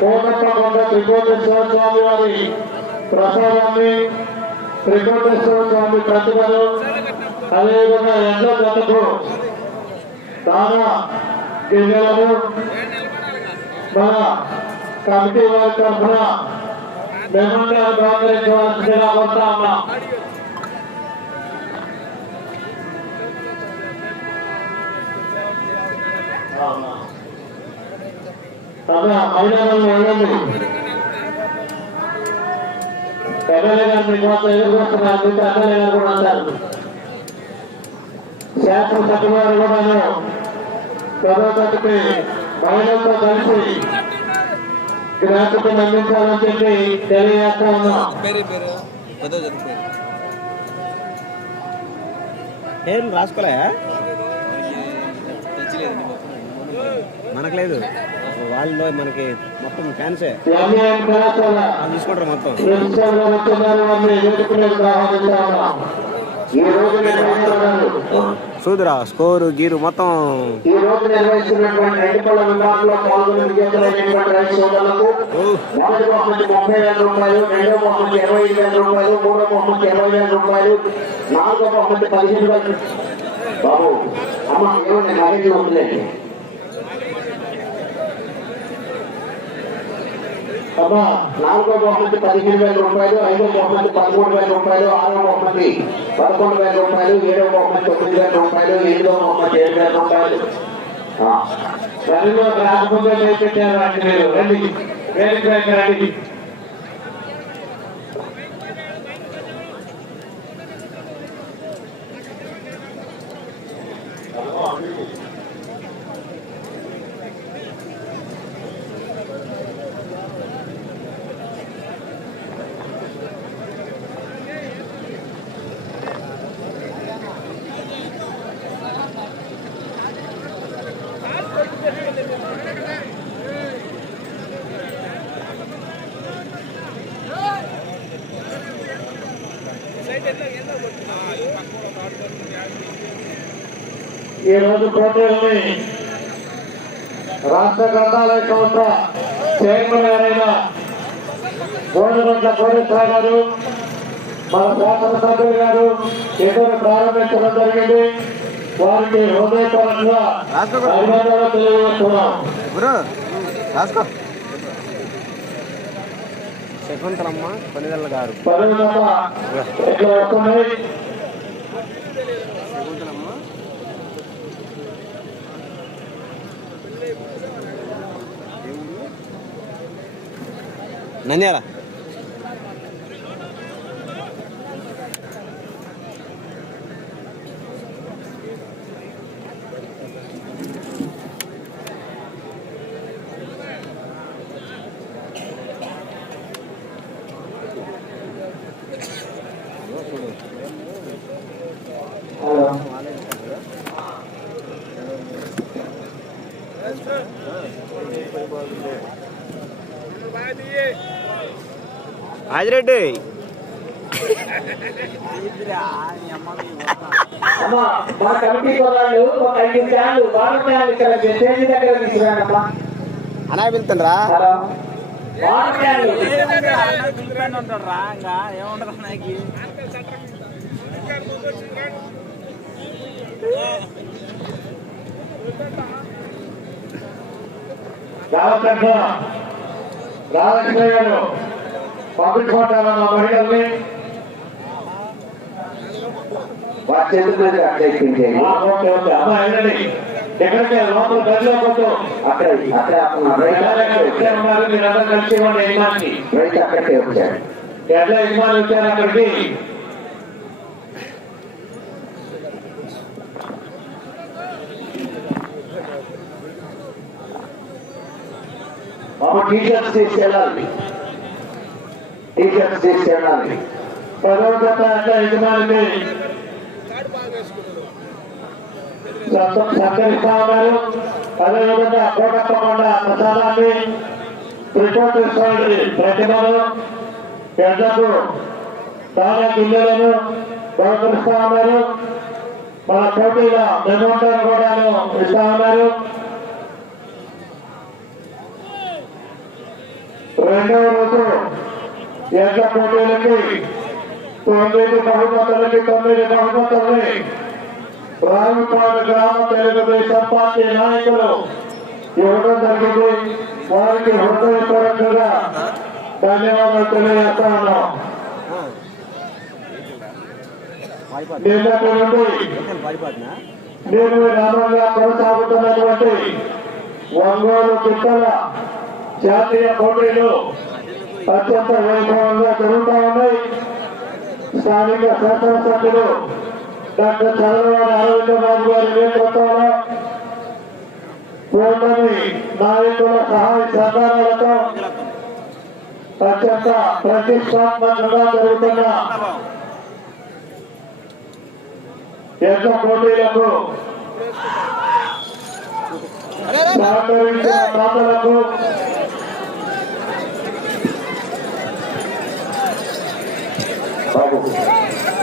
కోనప్పకొండ త్రికోటేశ్వర స్వామి వారి ప్రసాదాన్ని త్రికోటేశ్వర స్వామి ప్రతిభను అదేవిధంగా ఎండ జతకు దానా గిన్నెలను మన కమిటీ వారి తరఫున మెమోరియల్ బహుకరించవలసిందిగా కోరుతా ఉన్నాం. తమ మైదానంలో వెళ్ళండి ఎమ్మెల్యే గారు మీకోసం ఎదుర్కొస్తున్నారు మీకు ఎమ్మెల్యే గారు కూడా అంటారు. శాస్త్ర సభ్యులు కూడాను ప్రభుత్వానికి మహిళలతో కలిసి గ్రాంట్కు అందించాలని చెప్పి తెలియజేస్తా ఉన్నాం. పేరు పేరు పెద్ద చనిపోయింది పేర్లు రాసుకోలే మనకు లేదు. వాళ్ళు మనకి మొత్తం ఫ్యాన్సే తీసుకుంటారు మొత్తం. చూదురా స్కోరు గీరు మొత్తం. ఈ రోజు నిర్వహిస్తున్నటువంటి రెండుపల్ల విభాగంలో పాల్గొని విజేతలైనటువంటి రైతు సోదరులకు మొదటి బహుమతి ముప్పై వేల రూపాయలు రెండో బహుమతి ఇరవై ఐదు వేల రూపాయలు మూడో బహుమతి ఇరవై వేల రూపాయలు నాలుగో బహుమతి పదిహేను వేల బాబు అమ్మ ఏమన్నా మహిళలు ఉందండి అమ్మా నాలుగో బహుమతి పదిహేను వేల రూపాయలు ఐదో బహుమతి పదమూడు వేల రూపాయలు ఆరో బహుమతి పదకొండు వేల రూపాయలు ఏడో బహుమతి తొమ్మిది వేల రూపాయలు ఎనిమిదో బహుమతి ఏడు వేల రూపాయలు. రెండు రాకపోతే పెట్టారు రండి. వేదిక రండి. ఈ రోజు పోటీలని రాష్ట్ర గ్రంథాలయ సంస్థ చైర్మన్ గారైన గోడగొంట్ల కోటేశ్వర గారు మన శాసనసభ్యులు గారు ఎదురు ప్రారంభించడం జరిగింది. వారికి హృదయపరంగా అభినందనలు తెలియజేస్తున్నాం. శకుంతలమ్మ గారు. శకుంతలమ్మ. నంద్యాల. ఆదిరెడ్డి అమ్మా మా కమిటీ వాళ్ళు ఒక ఐదు ఫ్యాన్లు వాటర్ ఫ్యాన్లు ఇక్కడ స్టేజ్ దగ్గర తీసుకురండి అమ్మా అనా వెళ్తుండ్రా వాటర్ ఫ్యాన్లు గారు. పబ్లిక్ కోటాలన్న మహిళల్ని వారి చేతుల మీద అట్లా ఇప్పించేయండి ఆ, ఓకే ఓకే అమ్మా వెళ్ళండి ఎక్కడికి లోపల గదిలో కొట్టు. అక్కడ అక్కడ రైతు. అక్కడికే ఇక్కడే వచ్చారు ఉన్నారు మీరందరూ కలిసి ఇవ్వండి యజమానికి రైతు అక్కడికే వచ్చారు ఎట్లా యజమాని వచ్చారు అక్కడికి? బాబు టీషర్ట్స్ తీసుకెళ్ళాలి. టీషర్ట్స్ తీసుకెళ్ళాలి. పదవ జత ఎట్లా యజమానికి సత్తం సత్కరిస్తా ఉన్నారు అదేవిధంగా కోటప్పకుండా ప్రసాదాన్ని త్రికోటేశ్వరుడి ప్రతిమను పెద్దకు చాలా గిన్నెలను బహుకరిస్తా ఉన్నారు మన పోటీల మెమోంటర్ కూడా ఇస్తా ఉన్నారు రెండవ రోజు ఎడ్ల పోటీలకి తొమ్మిది బహుమతులకి తొమ్మిది బహుమతుల్ని రావిపాడు గ్రామ తెలుగుదేశం పార్టీ నాయకులు. ఇవ్వడం జరిగింది. వారికి హృదయపూర్వకంగా ధన్యవాదాలు తెలియజేస్తా ఉన్నాం. నేను రామంగా కొనసాగుతున్నటువంటి ఒంగోలు చిత్తల జాతీయ పోటీలు అత్యంత వైభవంగా జరుగుతూ ఉన్నాయి స్థానిక శాసనసభ్యులు డాక్టర్ చంద్రబాబు అరవింద్ బాబు గారి నేతృత్వంలో కూటమి నాయకుల సహాయ సహకారాలతో అత్యంత ప్రతిష్టాత్మకంగా జరుగుతున్న ఎడ్ల పోటీలకు సహకరించిన దాతలకు బాబు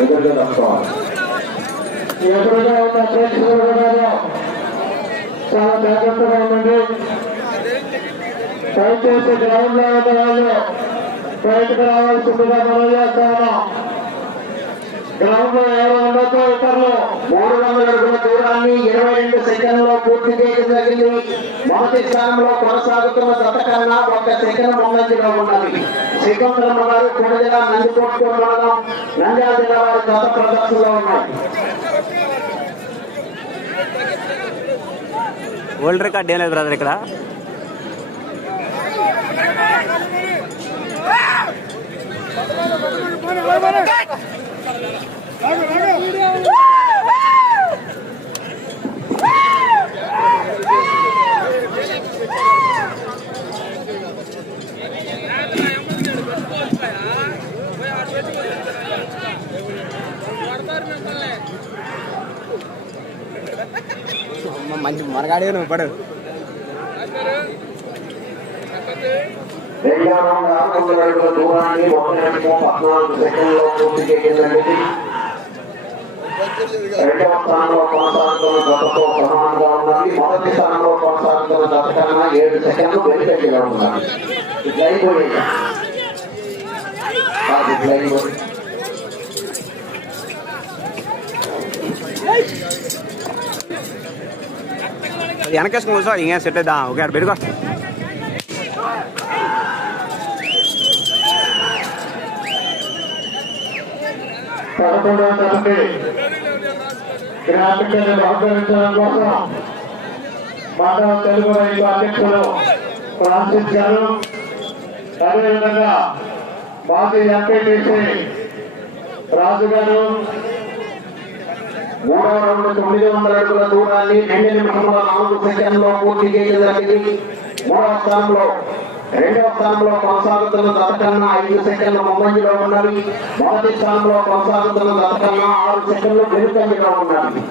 ఎదురుగా తప్పుకోవాలి ఎదురుగా ఉన్న ప్రేక్షకులు కూడా చాలా జాగ్రత్తగా ఉండండి. దయచేసి గ్రౌండ్లో ఉన్న వాళ్ళు బయటకు రావాల్సిందిగా మనం చేస్తాము గ్రౌండ్ ఉండొచ్చు ఇతరులు మూడు వందల అడుగుల దూరాన్ని ఇరవై రెండు సెకండ్లో పూర్తి చేయడం జరిగింది. మొదటి స్థానంలో కొనసాగుతున్న కన్నా ఒక సెకండ్ ముందంజలో ఉన్నది. శ్రీకాంతరమ్మ గారు మండలం నంద్యాల జిల్లా వారి గత ప్రదర్శనలో ఉన్నాయి. వరల్డ్ రికార్డ్ ఏం లేదు బ్రదర్ ఇక్కడ. మంచి మనగాడే నువ్వు పడు. రెండవ రౌండ్ ఆరు వందల అడుగుల దూరాన్ని ఒక నిమిషం పద్నాలుగు సెకండ్లో పూర్తి చేయడం జరిగింది రెండవ స్థానంలో కొనసాగుతున్న గతతో సమానంగా ఉన్నది మొదటి స్థానంలో కొనసాగుతున్న గత కన్నా ఏడు సెకండ్లు వెనుకంజలో ఉన్నది ఇట్లా అయిపోయింది కాదు, ఇట్లా అయిపోయింది అది వెనకేసుకుని కూర్చో ఇంకేం సెట్ అవుతా ఓకే అక్కడ పదకొండవ తరగతి గ్రాఫికల్ బహుకరించడం కోసం మాధవ తెలుగు రైతు అధ్యక్షులు ఫ్రాన్సిస్ గారు అదేవిధంగా మాజీ ఎంపీటీసీ రాజు గారు మూడవ రౌండ్ తొమ్మిది వందల అడుగుల దూరాన్ని రెండు నిమిషంలో నాలుగు సెకండ్లో పూర్తి చేయడం జరిగింది మూడవ స్థానంలో రెండవ స్థానంలో కొనసాగుతున్న గతకన్నా ఐదు సెకండ్లు ముంబైలో ఉన్నవి. మొదటి స్థానంలో కొనసాగుతున్న గతకన్నా ఆరు సెకండ్లు వెనుకంజలో ఉన్నవి.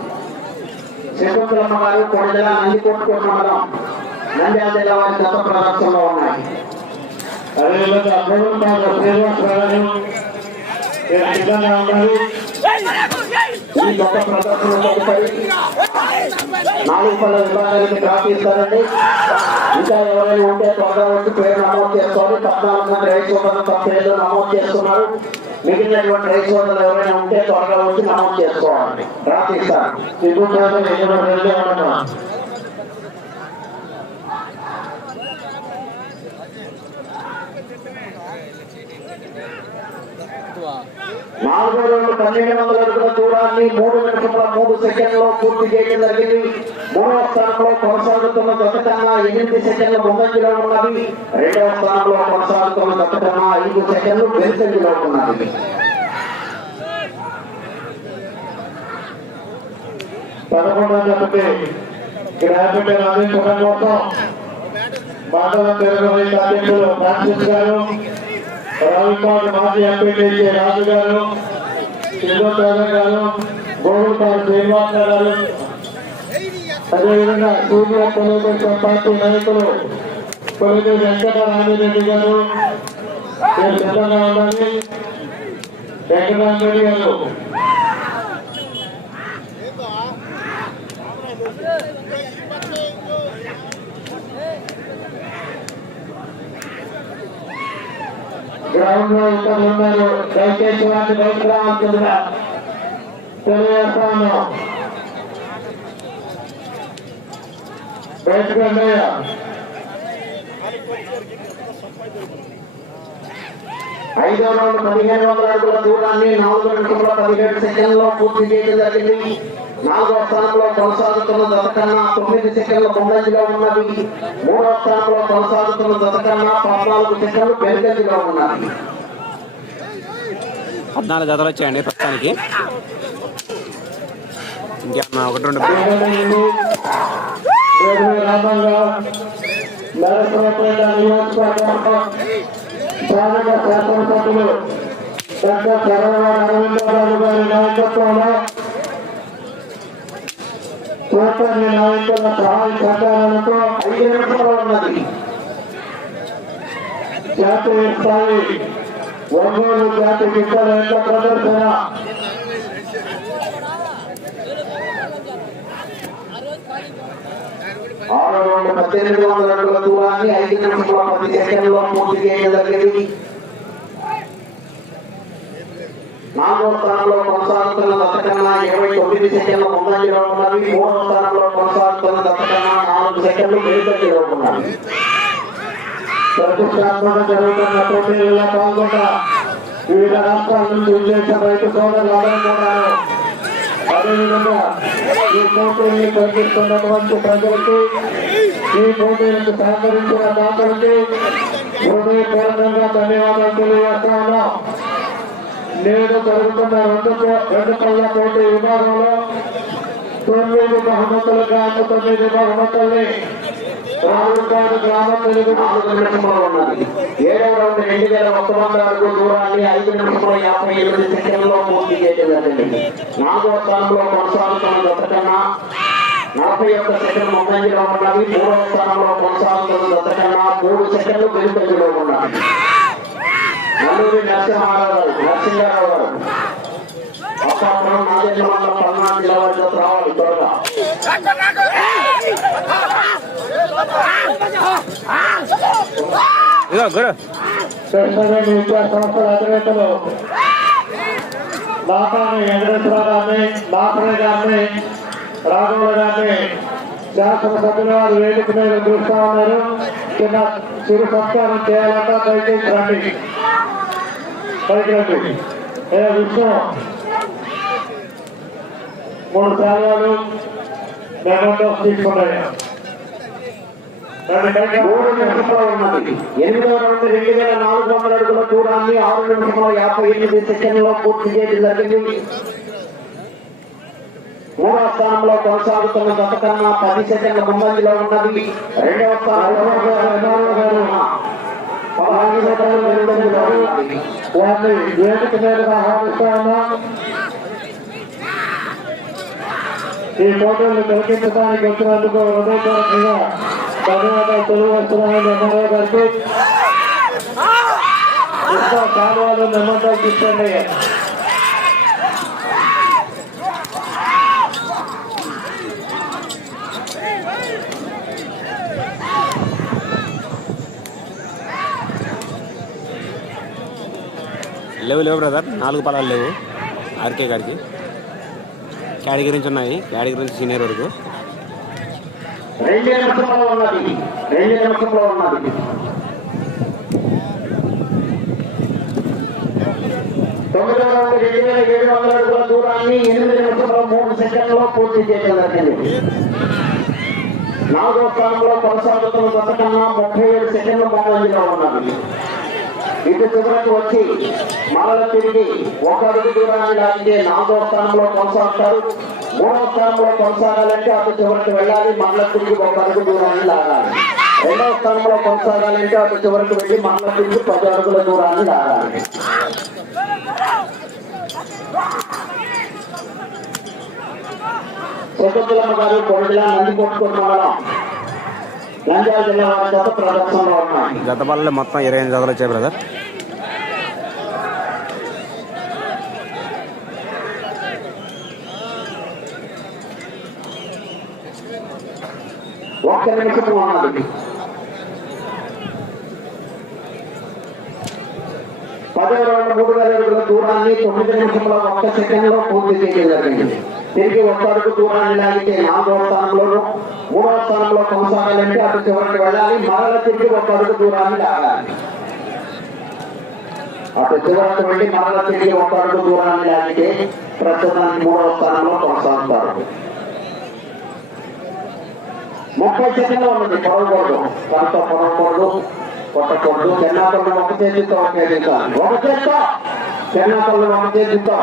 శకుంతలమ్మ గారు కొడజల నందికోట్కోట మండలం నంద్యాల జిల్లా వారి గత ప్రదర్శనలో ఉన్నాయి. అదేవిధంగా గోవిందరాజు శ్రీనివాస్ గారు. సిద్ధంగా ఉన్నారు ఈ గత ప్రదర్శన నాలుగు పళ్ళ విభాగానికి డ్రాప్ ఇస్తారండి. ఇంకా ఎవరైనా ఉంటే త్వరగా వచ్చి పేరు నమోదు చేసుకోవాలి పద్నాలుగు మంది రైతు సోదరులు తమ పేర్లు నమోదు చేస్తున్నారు మిగిలినటువంటి రైతు సోదరులు ఎవరైనా ఉంటే త్వరగా వచ్చి నమోదు చేసుకోవాలి. డ్రాప్ ఇస్తారు సిగ్గుచేత ఎన్నో రెడీ ఉన్నా నాలుగో రోజు పన్నెండు వందల అడుగుల దూరాన్ని మూడు నిమిషముల మూడు సెకండ్లో పూర్తి చేయడం జరిగింది. మూడవ స్థానంలో కొనసాగుతున్న గత కన్నా ఎనిమిది సెకండ్లు ముందంజలో ఉన్నది రెండవ స్థానంలో కొనసాగుతున్న గత కన్నా ఐదు సెకండ్లు వెనుకంజలో ఉన్నది పదకొండవ తరగతి గ్రాఫిక్ అందించడం కోసం మాధవ తెలుగు అధ్యక్షులు ఫ్రాన్సిస్ గారు. రావిపాడు మాజీ ఎంపీటీసీ రాజు గారు సింధోత్రాజ గారు గోగులపాడు శ్రీనివాస గారు అదేవిధంగా తెలుగుదేశం పార్టీ నాయకులు కొలిది గారు. సిద్ధంగా ఉండాలి వెంకటరామిరెడ్డి గారు. గ్రౌండ్లో ఇద్దరు ఉన్నారు దయచేసి వారిని బయటకు రావాల్సిందిగా తెలియజేస్తాను. బయటకు అన్నయ్య ఐదో రౌండ్ పదిహేను వందల అడుగుల దూరాన్ని నాలుగు నిమిషంలో పదిహేడు సెకండ్లో పూర్తి చేయడం జరిగింది. నాలుగో స్థానంలో కొనసాగుతున్న జత కన్నా తొమ్మిది సెకండ్ల ముందంజలో ఉన్నది మూడో స్థానంలో కొనసాగుతున్న జత కన్నా పద్నాలుగు సెకండ్లు వెనుకంజలో ఉన్నది పద్నాలుగు జతలు వచ్చాయండి ప్రస్తుతానికి ఇంకేమన్నా ఒకటి రెండు నియోజకవర్గం కూటమి నాయకుల సహాయ సహకారాలతో ఐదు నిమిషాలు ఉన్నది. జాతీయ స్థాయి ఒంగోలు జాతి గిట్టల యొక్క ప్రదర్శన. ఆరు వందల పద్దెనిమిది వందల అడుగుల దూరాన్ని ఐదు నిమిషాల పది సెకండ్లో పూర్తి చేయగలిగింది జరిగింది నాలుగో స్థానంలో కొనసాగుతున్న దత్తకన్నా ఇరవై తొమ్మిది సెకండ్ల ముందంజలో ఉన్నది. మూడో స్థానంలో కొనసాగుతున్న దత్తకన్నా నాలుగు సెకండ్లు వెనుకంజలో ఉన్నది. ప్రతిష్టాత్మక జరుగుతున్న పోటీలలో పాల్గొన్న వివిధ రాష్ట్రాల నుంచి విజయించిన రైతు సోదరులందరూ కూడా అదేవిధంగా ఈ పోటీని ప్రకటిస్తున్నటువంటి ప్రజలకి ఈ పోటీలకు సహకరించిన దాతలకి హృదయపూర్వకంగా ధన్యవాదాలు తెలియజేస్తా ఉన్నాం. నేడు జరుగుతున్న రెండు రెండు పళ్ళ పోటీ విభాగంలో తొమ్మిది బహుమతులు బహుమతులుగా తొమ్మిది బహుమతుల్ని రాజుగారు గ్రామ తెలుగు నాలుగు నిమిషంలో ఉన్నది. ఏడవ రౌండ్ రెండు వేల ఒక్క వందల అడుగు దూరాన్ని ఐదు నిమిషంలో యాభై ఎనిమిది సెకండ్లో పూర్తి చేయడం జరిగింది. నాలుగవ స్థానంలో కొనసాగుతున్న జత కన్నా నలభై ఒక్క సెకండ్ ముందంజలో ఉన్నది. మూడవ స్థానంలో కొనసాగుతున్న జత కన్నా మూడు సెకండ్లు వెనుకంజలో ఉన్నది. నల్లూరి నరసింహారావు గారు నరసింహారావు. గారు అప్పాపురం నాగేంద్ర మండలం పల్నాడు జిల్లా వారి జత రావాలి త్వరగా. ఇదిగో గురు. కృష్ణవేణి విద్యా సంస్థల అధినేతలు. మాపాని వెంకటేశ్వర గారిని మాపరే గారిని రాఘవ గారిని శాసనసభ్యుల వారు వేదిక మీద చూస్తా ఉన్నారు కింద చిరు సత్కారం చేయాలంట దయచేసి రండి. పైకి రండి. ఏ విష్ణు మూడు శాలలు మెమంటోస్ తీసుకున్నాయి. మూడు నిమిషంలో ఉన్నది. ఎనిమిదవ రౌండ్ రెండు వేల నాలుగు వందల అడుగుల దూరాన్ని ఆరు నిమిషంలో యాభై ఎనిమిది సెకండ్లో పూర్తి చేయడం జరిగింది. మూడవ స్థానంలో కొనసాగుతున్న గత కన్నా పది సెకండ్ల ముందంజలో ఉన్నది. రెండవ స్థానంలో పదహారు సెకండ్ల వారిని వేదిక మీద ఆహ్వానిస్తా ఉన్నాం ఈ ఫోటోలు తొలగించడానికి వచ్చినందుకు హృదయపూర్వకంగా ధన్యవాదాలు తెలియజేస్తున్నాను ఎమ్మెల్యే గారికి. ఇంకా కాలువలు నిమ్మకాయలు తీసుకోండి. లేవు లేవు బ్రదర్ నాలుగు పొలాలు లేవు. ఆర్కే గారికి. కేటగిరీ నుంచి ఉన్నాయి. కేటగిరీ నుంచి సీనియర్ వరకు. రెండు రెండు వేల ఏడు వందల అడుగుల దూరాన్ని ఎనిమిది నిమిషంలో మూడు సెకండ్లో పూర్తి చేయడం జరిగింది. నాలుగో స్థానంలో కొనసాగుతున్న గత కన్నా ముప్పై ఏడు సెకండ్ల బాగా ఉన్నది. ఇటు చివరకు వచ్చి మరల తిరిగి ఒక అడుగు దూరాన్ని లాగితే నాలుగో స్థానంలో కొనసాగుతారు. మూడో స్థానంలో కొనసాగాలంటే అటు చివరికి వెళ్ళాలి మరల తిరిగి ఒక అడుగు దూరాన్ని లాగాలి. రెండవ స్థానంలో కొనసాగాలంటే అటు చివరికి వెళ్ళి మరల తిరిగి పది అడుగుల దూరాన్ని లాగాలి. సుబ్బతులమ్మ గారు కొరడిలా నంది కొట్టుకున్న మండలం నంద్యాల జిల్లా వారి చేత ప్రదర్శనలో ఉన్నాయి గత పొలాలు మొత్తం ఇరవై ఎనిమిది జతలు వచ్చాయి బ్రదర్ ఒక్క నిమిషం ఉన్నది మూడు వేల దూరాన్ని తొమ్మిది నిమిషముల ఒక్క సెకండ్లో పూర్తి చేయడం జరిగింది. తిరిగి ఒక్క దూరాన్ని లాగితే నాలుగో స్థానంలోను మూడో స్థానంలో కొనసాగాలంటే అటు చివరికి వెళ్ళాలి. మరల తిరిగి ఒక్క దూరాన్ని లాగాలి. అటు చివరికి వెళ్ళి మరల తిరిగి ఒక్క దూరాన్ని లాగితే ప్రస్తుతానికి మూడో స్థానంలో కొనసాగుతారు. ముప్పై సెకండ్లు ఉన్నది. పొడవకూడదు. కనుక పొడవకూడదు. కొట్టకూడదు. చెన్నాపల్లి ఒక చేతితో ఒక చేతితో ఒక చేతితో. చెన్నాపల్లి ఒక చేతితో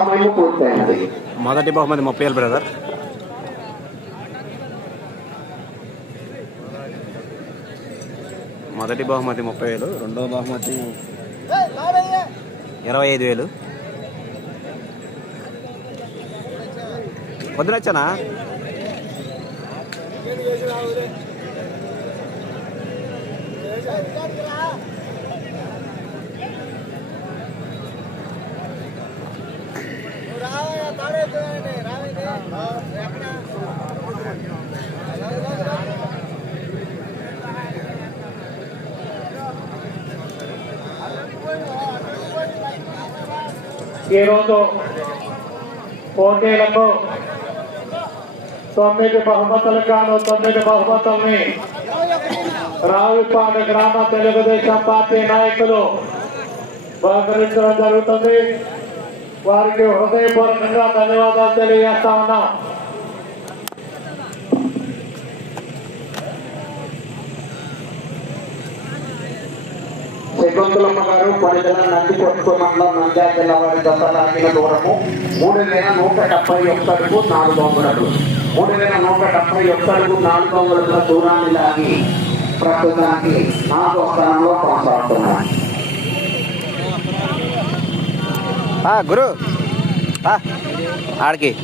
సమయం పూర్తయినది మొదటి బహుమతి ముప్పై వేలు బ్రదర్. మొదటి బహుమతి ముప్పై వేలు రెండవ బహుమతి ఇరవై ఐదు వేలు. పొద్దున వచ్చానా ఈరోజు పోటీలకు తొమ్మిది బహుమతులు కాను తొమ్మిది బహుమతుల్ని రావిపాడు గ్రామ తెలుగుదేశం పార్టీ నాయకులు బహుకరించడం జరుగుతుంది. వారికి హృదయపూర్వకంగా ధన్యవాదాలు తెలియజేస్తా ఉన్నాం. శకుంతలమ్మ గారు పరిధిన నంది కొట్టుకు నంద్యాల జిల్లా వారి దశ లాగిన దూరము మూడు వేల నూట డెబ్బై ఒక్కడుగు నాలుగు వందలు మూడు వేల నూట డెబ్బై ఒక్కడుగు నాలుగు వందల దూరాన్ని లాగి ప్రస్తుతానికి నాలుగో స్థానంలో కొనసాగుతున్నాయి గురు. ఆడికి.